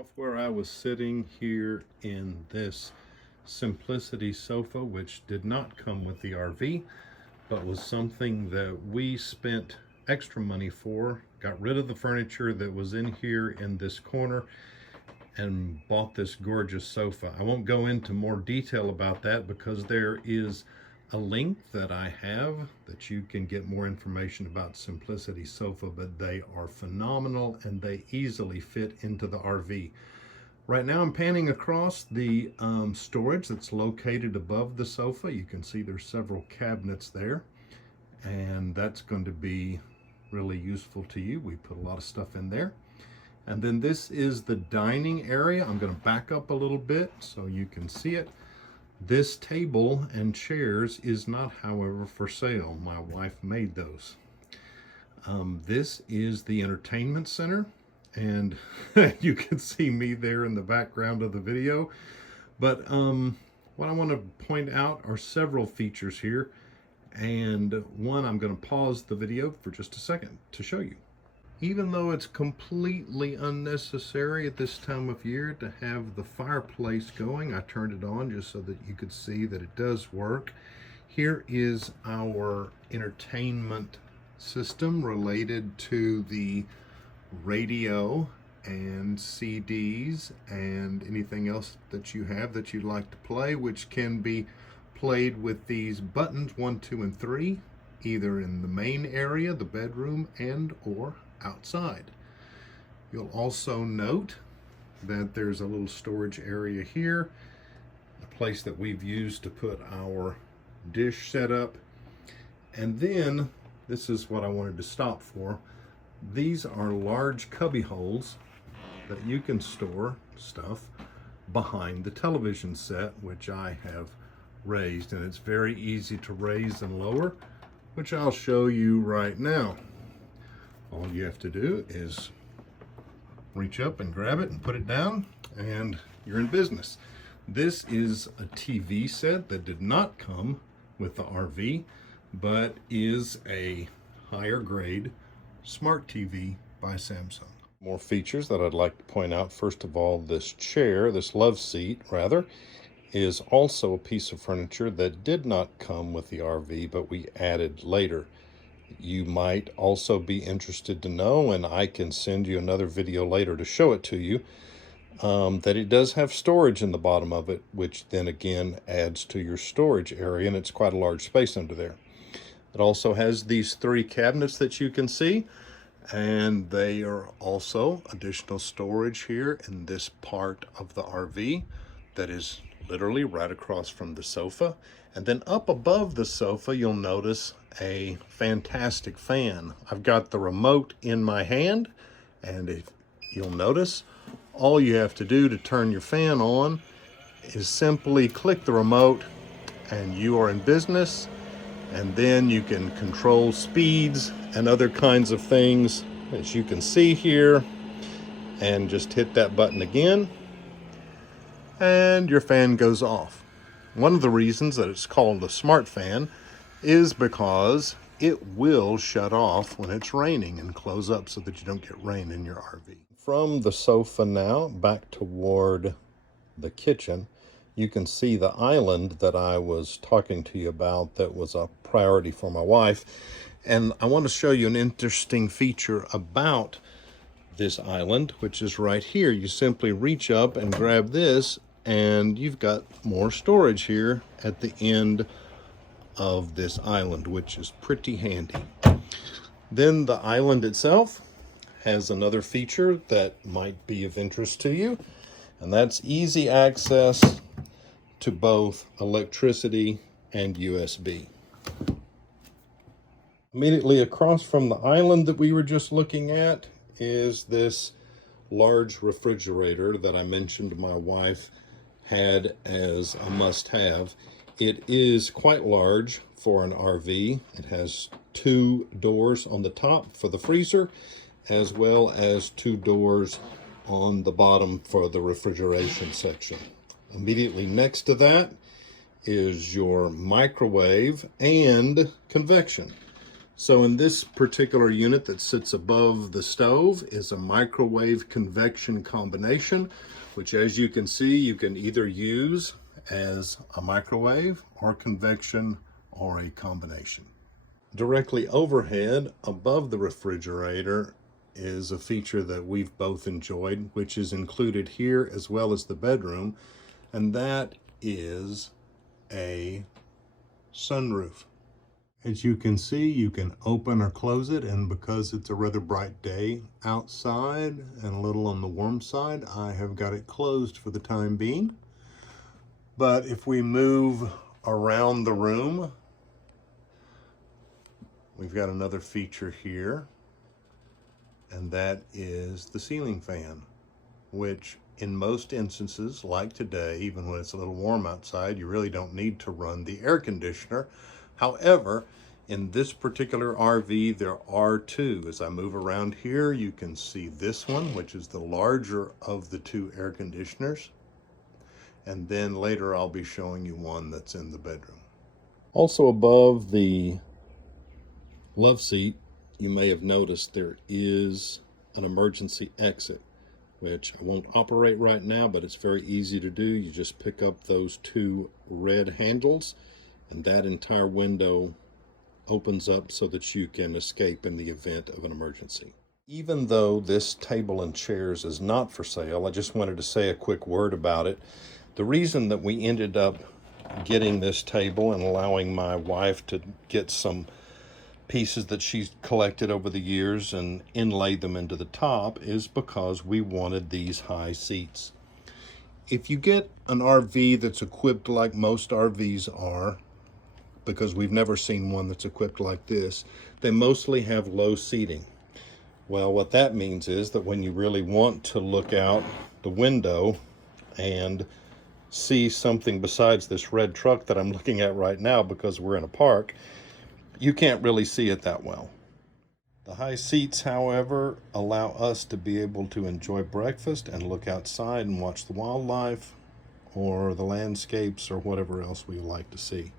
off where I was sitting here in this Simplicity sofa, which did not come with the RV, but was something that we spent extra money for, got rid of the furniture that was in here in this corner, and bought this gorgeous sofa. I won't go into more detail about that because there is a link that I have that you can get more information about Simplicity sofa, but they are phenomenal and they easily fit into the RV. Right now I'm panning across the storage that's located above the sofa. You can see there's several cabinets there, and that's going to be really useful to you. We put a lot of stuff in there. And then this is the dining area. I'm going to back up a little bit so you can see it. This table and chairs is not, however, for sale. My wife made those. This is the entertainment center, and you can see me there in the background of the video. But what I want to point out are several features here, and one, I'm going to pause the video for just a second to show you. Even though it's completely unnecessary at this time of year to have the fireplace going, I turned it on just so that you could see that it does work. Here is our entertainment system related to the radio and CDs and anything else that you have that you'd like to play, which can be played with these buttons 1, 2, and 3, either in the main area, the bedroom, and or outside. You'll also note that there's a little storage area here, a place that we've used to put our dish set up. And then this is what I wanted to stop for. These are large cubby holes that you can store stuff behind the television set, which I have raised, and it's very easy to raise and lower, which I'll show you right now. All you have to do is reach up and grab it and put it down, and you're in business. This is a TV set that did not come with the RV, but is a higher grade smart TV by Samsung. More features that I'd like to point out. First of all, this chair, this love seat rather, is also a piece of furniture that did not come with the RV, but we added later. You might also be interested to know, and I can send you another video later to show it to you, that it does have storage in the bottom of it, which then again adds to your storage area, and it's quite a large space under there. It also has these 3 cabinets that you can see, and they are also additional storage here in this part of the RV that is literally right across from the sofa. And then up above the sofa, you'll notice a fantastic fan. I've got the remote in my hand, and if you'll notice, all you have to do to turn your fan on is simply click the remote and you are in business. And then you can control speeds and other kinds of things, as you can see here, and just hit that button again and your fan goes off. One of the reasons that it's called a smart fan is because it will shut off when it's raining and close up so that you don't get rain in your RV. From the sofa now back toward the kitchen, you can see the island that I was talking to you about that was a priority for my wife. And I want to show you an interesting feature about this island, which is right here. You simply reach up and grab this, and you've got more storage here at the end of this island, which is pretty handy. Then the island itself has another feature that might be of interest to you, and that's easy access to both electricity and USB. Immediately across from the island that we were just looking at is this large refrigerator that I mentioned my wife had as a must-have. It is quite large for an RV. It has 2 doors on the top for the freezer, as well as 2 doors on the bottom for the refrigeration section. Immediately next to that is your microwave and convection. So in this particular unit that sits above the stove is a microwave convection combination, which, as you can see, you can either use as a microwave or convection or a combination. Directly overhead above the refrigerator is a feature that we've both enjoyed, which is included here as well as the bedroom, and that is a sunroof. As you can see, you can open or close it, and because it's a rather bright day outside and a little on the warm side, I have got it closed for the time being. But if we move around the room, we've got another feature here, and that is the ceiling fan, which in most instances, like today, even when it's a little warm outside, you really don't need to run the air conditioner. However, in this particular RV, there are two. As I move around here, you can see this one, which is the larger of the two air conditioners. And then later I'll be showing you one that's in the bedroom. Also above the love seat, you may have noticed there is an emergency exit, which I won't operate right now, but it's very easy to do. You just pick up those two red handles, and that entire window opens up so that you can escape in the event of an emergency. Even though this table and chairs is not for sale, I just wanted to say a quick word about it. The reason that we ended up getting this table and allowing my wife to get some pieces that she's collected over the years and inlay them into the top is because we wanted these high seats. If you get an RV that's equipped like most RVs are, because we've never seen one that's equipped like this, they mostly have low seating. Well, what that means is that when you really want to look out the window and see something besides this red truck that I'm looking at right now because we're in a park, you can't really see it that well. The high seats, however, allow us to be able to enjoy breakfast and look outside and watch the wildlife or the landscapes or whatever else we like to see.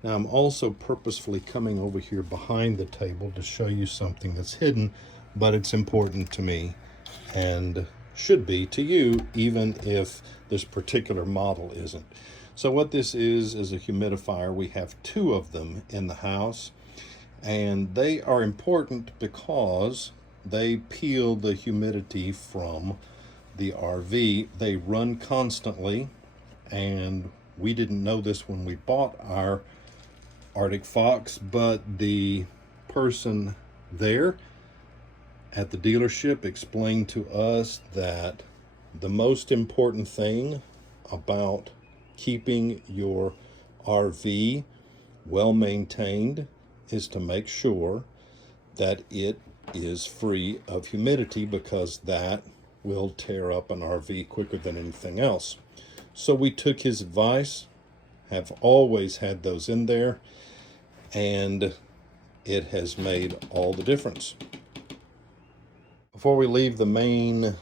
Now, I'm also purposefully coming over here behind the table to show you something that's hidden, but it's important to me and should be to you, even if this particular model isn't. So what this is a humidifier. We have two of them in the house, and they are important because they peel the humidity from the RV. They run constantly, and we didn't know this when we bought our Arctic Fox, but the person there at the dealership explained to us that the most important thing about keeping your RV well maintained is to make sure that it is free of humidity, because that will tear up an RV quicker than anything else. So we took his advice, have always had those in there, and it has made all the difference. Before we leave the main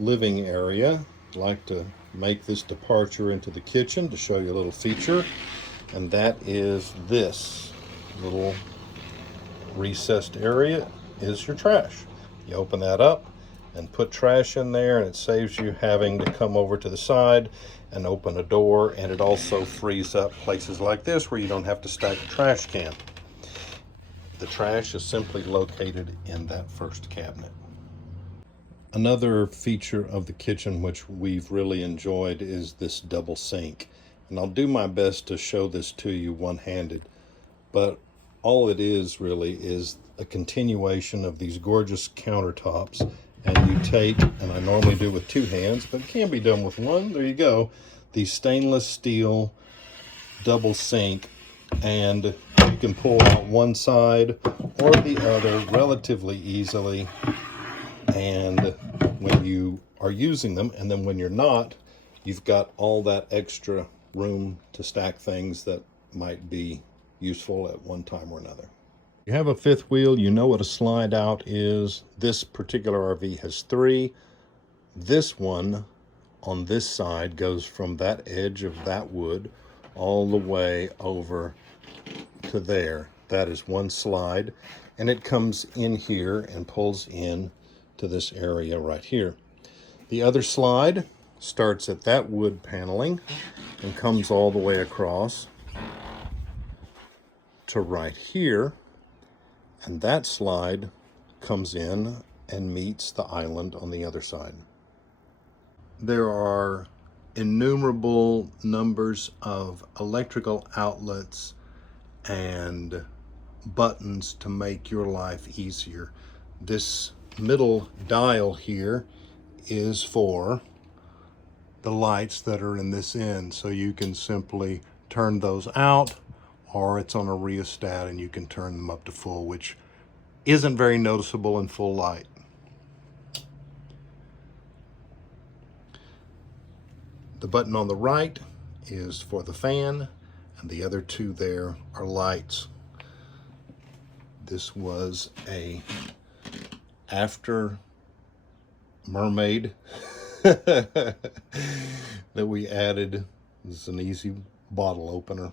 living area, I'd like to make this departure into the kitchen to show you a little feature, and that is this little recessed area is your trash. You open that up and put trash in there, and it saves you having to come over to the side and open a door, and it also frees up places like this where you don't have to stack a trash can. The trash is simply located in that first cabinet. Another feature of the kitchen which we've really enjoyed is this double sink, and I'll do my best to show this to you one-handed, but all it is really is a continuation of these gorgeous countertops, and you take, and I normally do with two hands, but it can be done with one. There you go, the stainless steel double sink, and you can pull out one side or the other relatively easily, and when you are using them, and then when you're not, you've got all that extra room to stack things that might be useful at one time or another. You have a fifth wheel, you know what a slide out is. This particular RV has three. This one on this side goes from that edge of that wood all the way over to there. That is one slide, and it comes in here and pulls in to this area right here. The other slide starts at that wood paneling and comes all the way across to right here, and that slide comes in and meets the island on the other side. There are innumerable numbers of electrical outlets and buttons to make your life easier. This middle dial here is for the lights that are in this end, so you can simply turn those out, or it's on a rheostat and you can turn them up to full, which isn't very noticeable in full light. The button on the right is for the fan, and the other two there are lights. This was a after mermaid that we added. This is an easy bottle opener.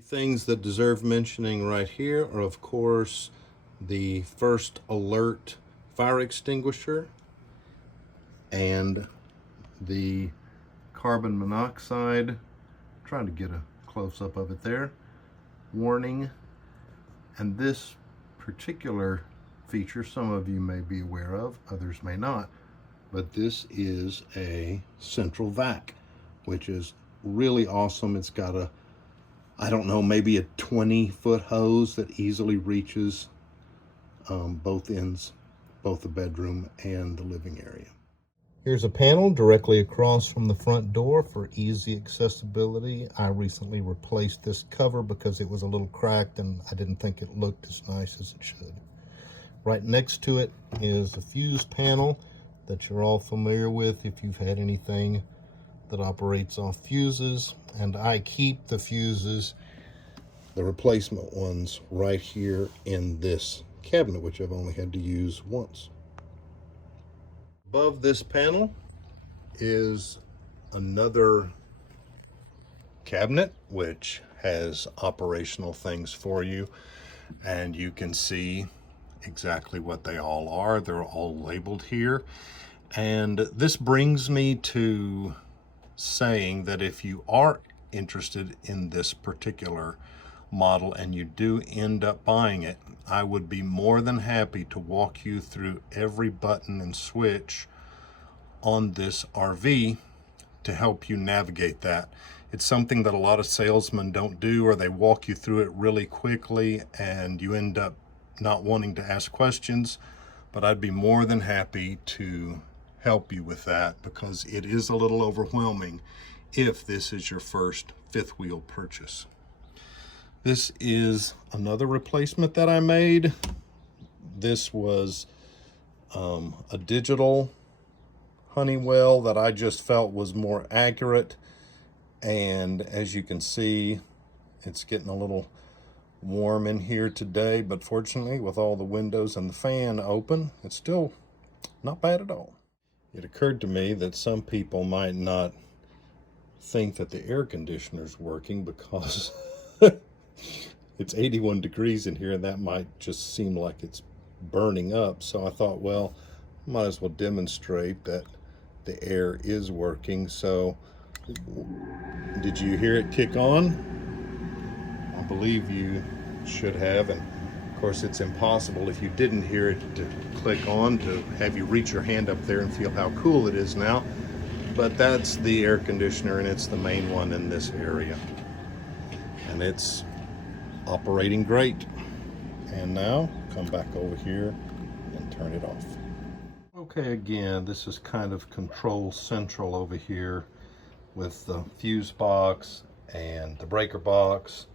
Things that deserve mentioning right here are, of course, the first alert fire extinguisher and the carbon monoxide, trying to get a close-up of it there, warning. And this particular feature some of you may be aware of, others may not, but this is a central vac, which is really awesome. It's got a, I don't know, maybe a 20-foot hose that easily reaches both ends, both the bedroom and the living area. Here's a panel directly across from the front door for easy accessibility. I recently replaced this cover because it was a little cracked and I didn't think it looked as nice as it should. Right next to it is a fuse panel that you're all familiar with if you've had anything that operates off fuses. And I keep the fuses, the replacement ones, right here in this cabinet, which I've only had to use once. Above this panel is another cabinet which has operational things for you, and you can see exactly what they all are. They're all labeled here, and this brings me to saying that if you are interested in this particular model and you do end up buying it, I would be more than happy to walk you through every button and switch on this RV to help you navigate that. It's something that a lot of salesmen don't do, or they walk you through it really quickly and you end up not wanting to ask questions. But I'd be more than happy to help you with that, because it is a little overwhelming if this is your first fifth wheel purchase. This is another replacement that I made. This was a digital Honeywell that I just felt was more accurate. And as you can see, it's getting a little warm in here today, but fortunately with all the windows and the fan open, it's still not bad at all. It occurred to me that some people might not think that the air conditioner's working because it's 81 degrees in here, and that might just seem like it's burning up. So I thought, well, might as well demonstrate that the air is working. So did you hear it kick on? I believe you should have, and of course it's impossible if you didn't hear it to click on to have you reach your hand up there and feel how cool it is now. But that's the air conditioner, and it's the main one in this area, and it's operating great. And now come back over here and turn it off. Okay, again, this is kind of control central over here with the fuse box and the breaker box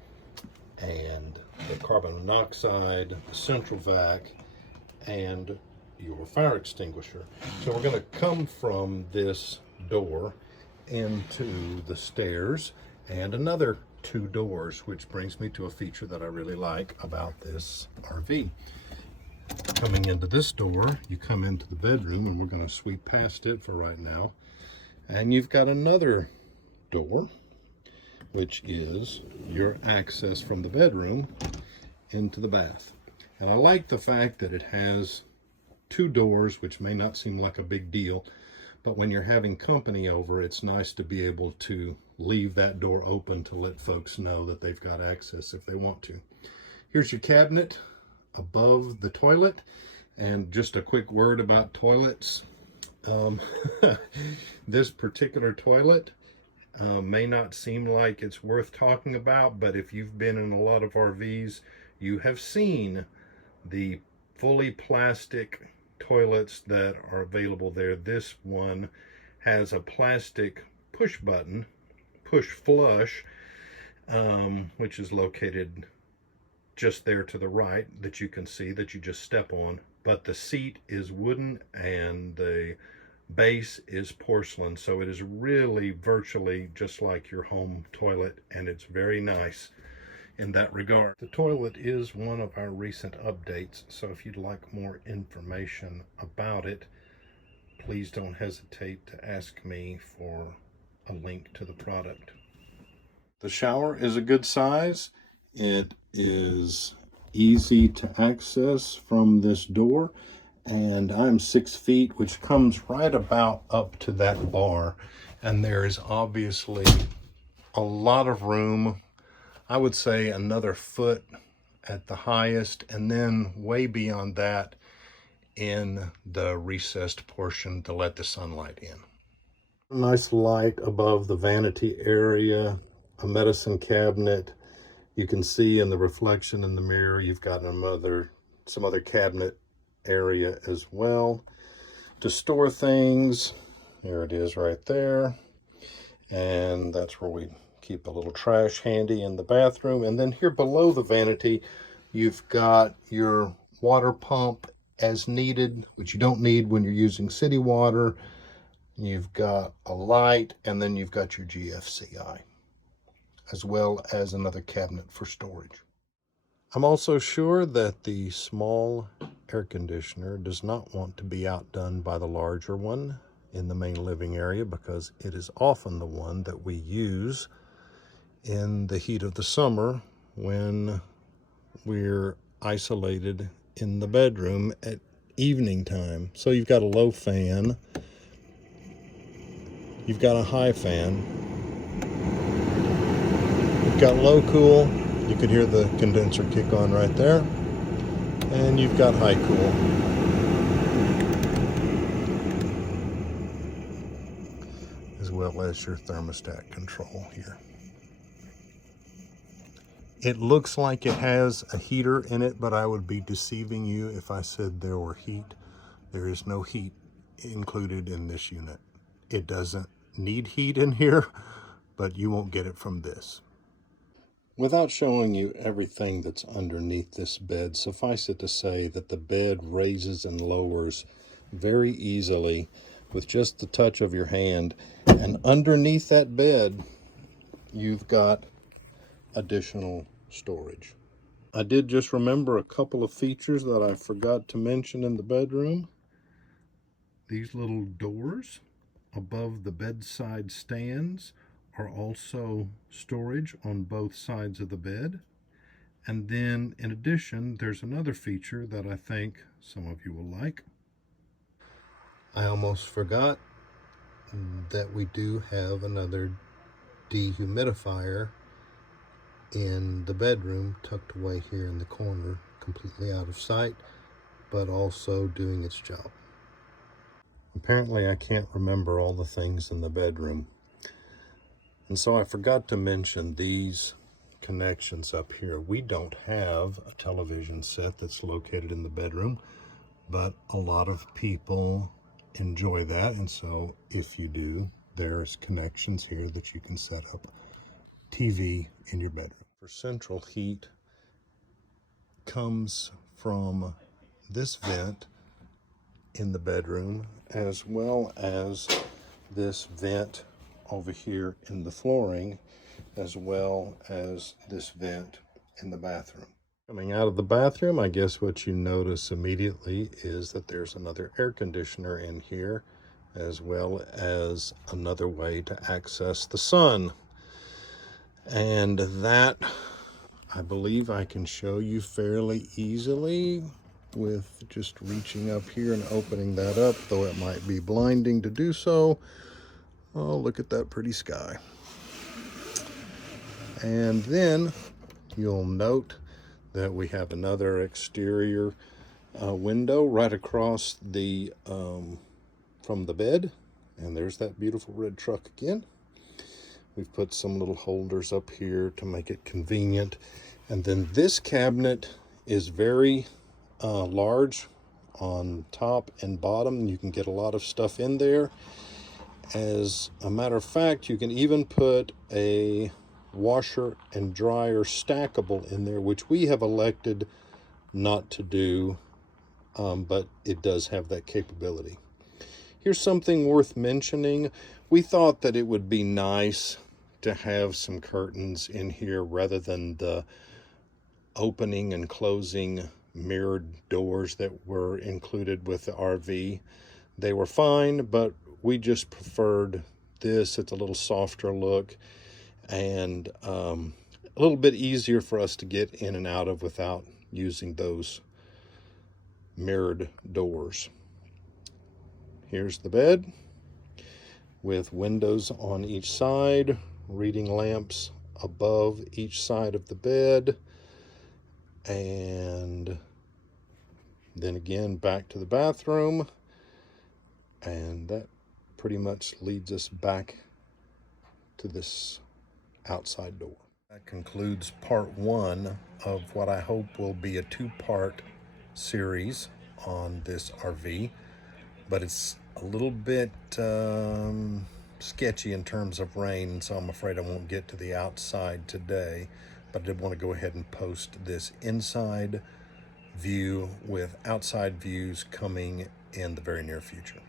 and the carbon monoxide, the central vac, and your fire extinguisher. So we're going to come from this door into the stairs and another two doors, which brings me to a feature that I really like about this RV. Coming into this door, you come into the bedroom, and we're going to sweep past it for right now. And you've got another door, which is your access from the bedroom into the bath. And I like the fact that it has two doors, which may not seem like a big deal, but when you're having company over, it's nice to be able to leave that door open to let folks know that they've got access if they want to. Here's your cabinet above the toilet. And just a quick word about toilets. This particular toilet may not seem like it's worth talking about, but if you've been in a lot of RVs, you have seen the fully plastic toilets that are available there. This one has a plastic push button, push flush, which is located just there to the right, that you can see, that you just step on. But the seat is wooden and the base is porcelain, so it is really virtually just like your home toilet, and it's very nice in that regard. The toilet is one of our recent updates, so if you'd like more information about it, please don't hesitate to ask me for a link to the product. The shower is a good size. It is easy to access from this door, and I'm 6 feet, which comes right about up to that bar, and there is obviously a lot of room. I would say another foot at the highest, and then way beyond that in the recessed portion to let the sunlight in. A nice light above the vanity area, a medicine cabinet. You can see in the reflection in the mirror, you've got some other cabinet area as well to store things. There it is right there. And that's where we keep a little trash handy in the bathroom. And then here below the vanity, you've got your water pump as needed, which you don't need when you're using city water. You've got a light, and then you've got your GFCI, as well as another cabinet for storage. I'm also sure that the small air conditioner does not want to be outdone by the larger one in the main living area, because it is often the one that we use in the heat of the summer when we're isolated in the bedroom at evening time. So you've got a low fan, you've got a high fan, you've got low cool. You could hear the condenser kick on right there. And you've got high cool. As well as your thermostat control here. It looks like it has a heater in it, but I would be deceiving you if I said there were heat. There is no heat included in this unit. It doesn't need heat in here, but you won't get it from this. Without showing you everything that's underneath this bed, suffice it to say that the bed raises and lowers very easily with just the touch of your hand. And underneath that bed, you've got additional storage. I did just remember a couple of features that I forgot to mention in the bedroom. These little doors above the bedside stands are also storage on both sides of the bed. And then in addition, there's another feature that I think some of you will like. I almost forgot that we do have another dehumidifier in the bedroom, tucked away here in the corner, completely out of sight, but also doing its job. Apparently I can't remember all the things in the bedroom. And so I forgot to mention these connections up here. We don't have a television set that's located in the bedroom, but a lot of people enjoy that. And so if you do, there's connections here that you can set up TV in your bedroom. For central heat comes from this vent in the bedroom, as well as this vent over here in the flooring, as well as this vent in the bathroom. Coming out of the bathroom, I guess what you notice immediately is that there's another air conditioner in here, as well as another way to access the sun. And that, I believe I can show you fairly easily with just reaching up here and opening that up, though it might be blinding to do so. Oh, look at that pretty sky. And then you'll note that we have another exterior window right across the from the bed, and there's that beautiful red truck again. We've put some little holders up here to make it convenient, and then this cabinet is very large on top and bottom. You can get a lot of stuff in there. As a matter of fact, you can even put a washer and dryer stackable in there, which we have elected not to do, but it does have that capability. Here's something worth mentioning. We thought that it would be nice to have some curtains in here rather than the opening and closing mirrored doors that were included with the RV. They were fine, but we just preferred this. It's a little softer look and a little bit easier for us to get in and out of without using those mirrored doors. Here's the bed with windows on each side, reading lamps above each side of the bed, and then again back to the bathroom, and that pretty much leads us back to this outside door. That concludes part one of what I hope will be a two-part series on this RV, but it's a little bit sketchy in terms of rain, so I'm afraid I won't get to the outside today, but I did want to go ahead and post this inside view with outside views coming in the very near future.